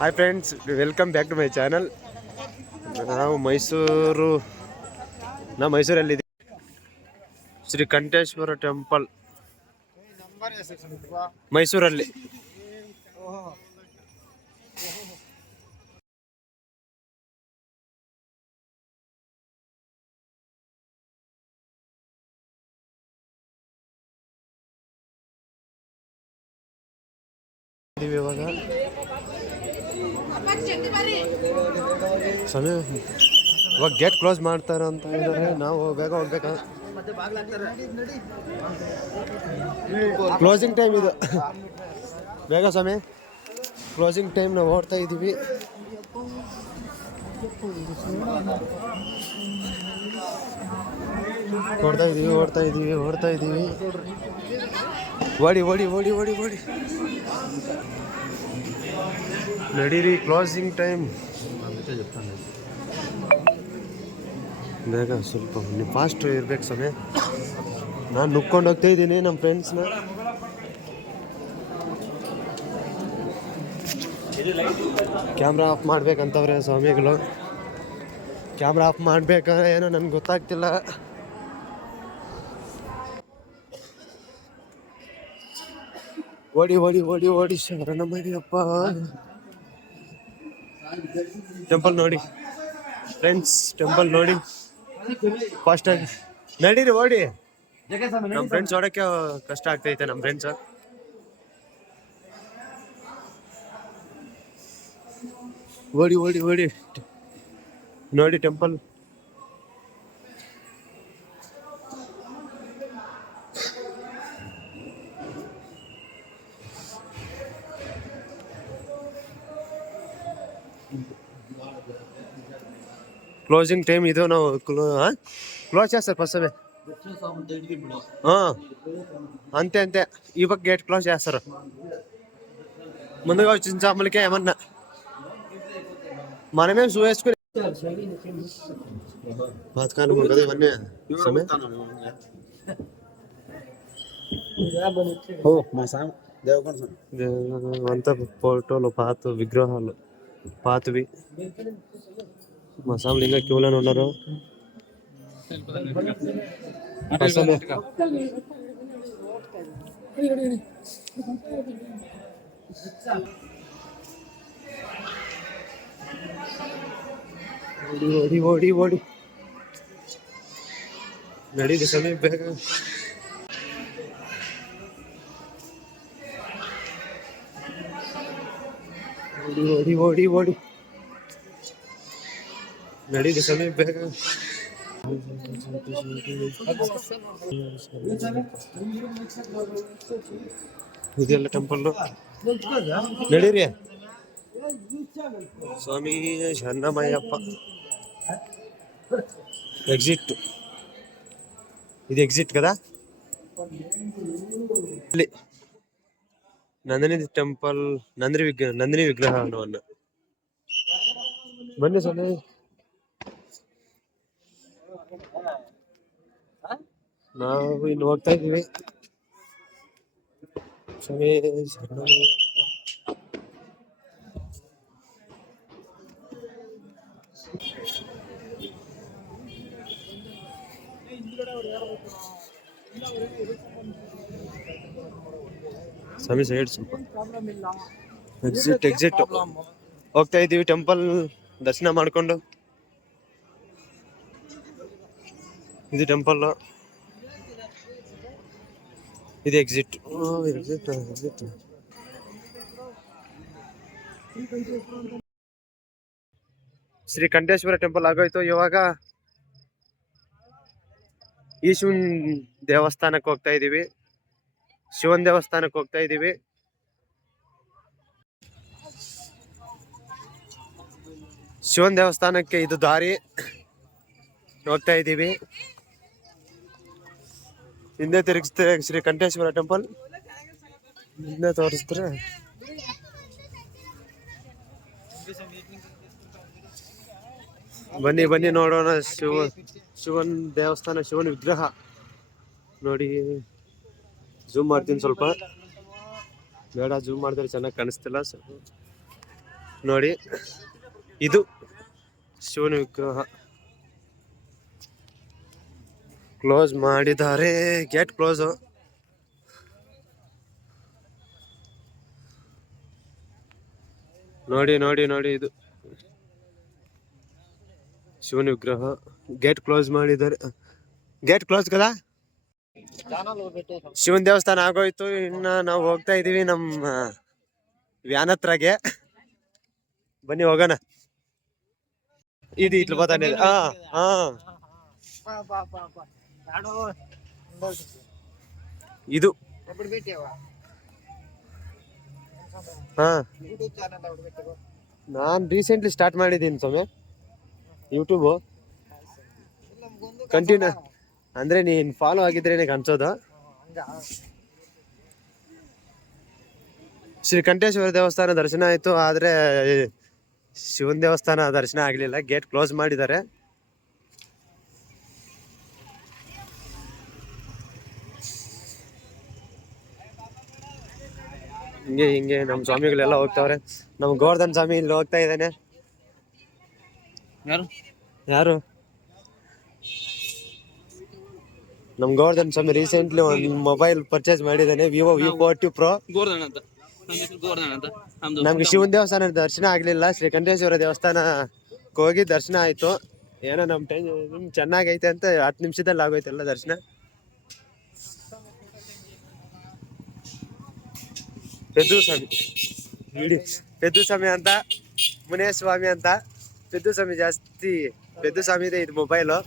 Hi friends, welcome back to my channel. ನಾವು ಮೈಸೂರಲ್ಲಿದ್ದೀವಿ. Shri ಕಂಠೇಶ್ವರ temple ಮೈಸೂರಲ್ಲಿ. ಇವಾಗ ಸಮಯ ಇವಾಗ ಗೇಟ್ ಕ್ಲೋಸ್ ಮಾಡ್ತಾರೆ ಅಂತ ಹೇಳಿದ್ರೆ ನಾವು ಬೇಗ ಹೋಗ್ಬೇಕಾ. ಕ್ಲೋಸಿಂಗ್ ಟೈಮ್ ಇದು, ಬೇಗ ಸಮಯ ಕ್ಲೋಸಿಂಗ್ ಟೈಮ್. ನಾವು ಓಡ್ತಾ ಇದ್ದೀವಿ. ಓಡ್ತಾ ಇದ್ದೀವಿ. ಓಡಿ ನಡೀರಿ, ಕ್ಲೋಸಿಂಗ್ ಟೈಮ್. ಬೇಗ ಸ್ವಲ್ಪ ಫಾಸ್ಟ್ ಇರ್ಬೇಕು ಸಮಯ. ನಾನು ನುಕ್ಕೊಂಡು ಹೋಗ್ತಾ ಇದ್ದೀನಿ ನಮ್ಮ ಫ್ರೆಂಡ್ಸ್ನ. ಕ್ಯಾಮ್ರಾ ಆಫ್ ಮಾಡ್ಬೇಕಂತವ್ರೆ ಸ್ವಾಮಿಗಳು. ಕ್ಯಾಮ್ರಾ ಆಫ್ ಮಾಡ್ಬೇಕಾ ಏನೋ ನನ್ಗೆ ಗೊತ್ತಾಗ್ತಿಲ್ಲ. ಓಡಿ ಶರಣಮಯ್ಯಪ್ಪ. ಟೆಂಪಲ್ ನೋಡಿ ಫ್ರೆಂಡ್ಸ್, ಟೆಂಪಲ್ ನೋಡಿ ಫಾಸ್ಟಾಗಿ ನಡೀರಿ. ಓಡಿ. ನಮ್ಮ ಫ್ರೆಂಡ್ಸ್ ಓಡಕ್ಕೆ ಕಷ್ಟ ಆಗ್ತೈತೆ. ನಮ್ಮ ಫ್ರೆಂಡ್ಸ್ ಓಡಿ ನೋಡಿ ಟೆಂಪಲ್. క్లోజింగ్ టైం ఇదో ನಾವು క్లోజ్ చేస్తారు ఫస్ట్ అవే. అంతే ఇವಾಗ గేట్ క్లోజ్ చేస్తారు. ముందుగా వచ్చిన చేపలకే ఏమన్నా మనమేం షూ వేసుకుని పాతకాలం కదా ఇవన్నీ. అంతా ఫోటోలు, పాత విగ్రహాలు, పాతవి. మా సాములు ఇంకా క్యూలోనే ఉన్నారు. ಓಡಿ ನಡೀರಿ ಸಮಯ ಬೇಗ. ಓಡಿ ನಡೀರಿ ಸಮಯ ಬೇಗ. ಇದೆಲ್ಲ ಟೆಂಪಲ್. ನಡೀರಿ ಸ್ವಾಮಿ ಶರಣಮಯ್ಯಪ್ಪ. ಎಕ್ಸಿಟ್, ఇది ఎగ్జిట్ కదా. ನಂದಿನಿ ಟೆಂಪಲ್, ನಂದಿನಿ ವಿಗ್ರಹ ಅನ್ನ. ಬನ್ನಿ ಸ್ವಾಮಿ. ನಾವು ಇನ್ನು ಹೋಗ್ತಾ ಇದ್ದೀವಿ. ಸ್ವಾಮಿ ಸ್ವಾಮಿ ಸೈಡ್ ಸ್ವಲ್ಪ ಎಕ್ಸಿಟ್ ಹೋಗ್ತಾ ಇದ್ದೀವಿ. ಟೆಂಪಲ್ ದರ್ಶನ ಮಾಡ್ಕೊಂಡು. ಇದು ಟೆಂಪಲ್, ಇದು ಎಕ್ಸಿಟ್. ಶ್ರೀ ಕಂಠೇಶ್ವರ ಟೆಂಪಲ್ ಆಗೋಯ್ತು. ಇವಾಗ ಈಶ್ವನ್ ದೇವಸ್ಥಾನಕ್ಕೆ ಹೋಗ್ತಾ ಇದ್ದೀವಿ. ಶಿವನ್ ದೇವಸ್ಥಾನಕ್ಕೆ ಹೋಗ್ತಾ ಇದ್ದೀವಿ. ಶಿವನ್ ದೇವಸ್ಥಾನಕ್ಕೆ ಇದು ದಾರಿ. ಹೋಗ್ತಾ ಇದ್ದೀವಿ. ಹಿಂದೆ ತಿರುಗಿಸ್ತಾರೆ ಶ್ರೀ ಕಂಠೇಶ್ವರ ಟೆಂಪಲ್. ಹಿಂದೆ ತೋರಿಸ್ತಾರೆ. ಬನ್ನಿ ನೋಡೋಣ. ಶಿವನ್ ದೇವಸ್ಥಾನ, ಶಿವನ ವಿಗ್ರಹ ನೋಡಿ. ಝೂಮ್ ಮಾಡ್ತೀನಿ ಸ್ವಲ್ಪ. ಬೇಡ, ಝೂಮ್ ಮಾಡಿದ್ರೆ ಚೆನ್ನಾಗಿ ಕಾಣಿಸ್ತಿಲ್ಲ. ನೋಡಿ, ಇದು ಶಿವನ ವಿಗ್ರಹ. ಕ್ಲೋಸ್ ಮಾಡಿದ್ದಾರೆ, ಗೇಟ್ ಕ್ಲೋಸ್. ನೋಡಿ ನೋಡಿ ನೋಡಿ, ಇದು ಶಿವನ ವಿಗ್ರಹ. ಗೇಟ್ ಕ್ಲೋಸ್ ಮಾಡಿದ್ದಾರೆ. ಗೇಟ್ ಕ್ಲೋಸ್ ಕದಾ. ಶಿವನ್ ದೇವಸ್ಥಾನ ಆಗೋಯ್ತು. ಇನ್ನ ನಾವು ಹೋಗ್ತಾ ಇದೀವಿ ನಮ್ಮ ವ್ಯಾನ್ ಹತ್ರಗೆ. ಬನ್ನಿ ಹೋಗೋಣ. ಇದು ಇಟ್ಲು ಬತಾನೆ. ಹಾ ಹಾ, ಇದು ಹಾ, ನಾನ್ ರೀಸೆಂಟ್ಲಿ ಸ್ಟಾರ್ಟ್ ಮಾಡಿದ್ದೀನಿ ಸ್ವಾಮಿ ಯೂಟ್ಯೂಬ್. ಕಂಟಿನ್ಯೂ ಅಂದ್ರೆ ನೀನ್ ಫಾಲೋ ಆಗಿದ್ರೇನೆ ಅನ್ಸೋದು. ಶ್ರೀ ಕಂಠೇಶ್ವರ ದೇವಸ್ಥಾನ ದರ್ಶನ ಆಯ್ತು, ಆದ್ರೆ ಶಿವನ್ ದೇವಸ್ಥಾನ ದರ್ಶನ ಆಗ್ಲಿಲ್ಲ. ಗೇಟ್ ಕ್ಲೋಸ್ ಮಾಡಿದ್ದಾರೆ. ಹಿಂಗೆ ಹಿಂಗೆ ನಮ್ ಸ್ವಾಮಿಗಳೆಲ್ಲ ಹೋಗ್ತಾವ್ರೆ. ನಮ್ ಗೋವರ್ಧನ್ ಸ್ವಾಮಿ ಇಲ್ಲಿ ಹೋಗ್ತಾ ಇದ್ದಾನೆ. ಯಾರು? ನಮ್ ಗೋವರ್ಧನ್ ಸ್ವಾಮಿ ರೀಸೆಂಟ್ಲಿ ಒಂದು ಮೊಬೈಲ್ ಪರ್ಚೇಸ್ ಮಾಡಿದ್ದಾನೆ, ವಿವೋ V40 Pro. ನಮ್ಗೆ ಶಿವನ್ ದೇವಸ್ಥಾನ ದರ್ಶನ ಆಗ್ಲಿಲ್ಲ. ಶ್ರೀ ಕಂಠೇಶ್ವರ ದೇವಸ್ಥಾನ ಹೋಗಿ ದರ್ಶನ ಆಯ್ತು. ಏನೋ ನಮ್ ಟೈಮ್ ಚೆನ್ನಾಗೈತೆ ಅಂತ 10 ನಿಮಿಷದಲ್ಲಿ ಆಗೋಯ್ತಲ್ಲ ದರ್ಶನ. ಪೆದ್ದು ಸ್ವಾಮಿ, ಪೆದ್ದು ಸ್ವಾಮಿ ಅಂತ, ಮುನೇಶ ಸ್ವಾಮಿ ಅಂತ. ಪೆದ್ದು ಸ್ವಾಮಿ ಜಾಸ್ತಿ, ಪೆದ್ದು ಸ್ವಾಮಿ ಇದೆ ಇದು ಮೊಬೈಲು.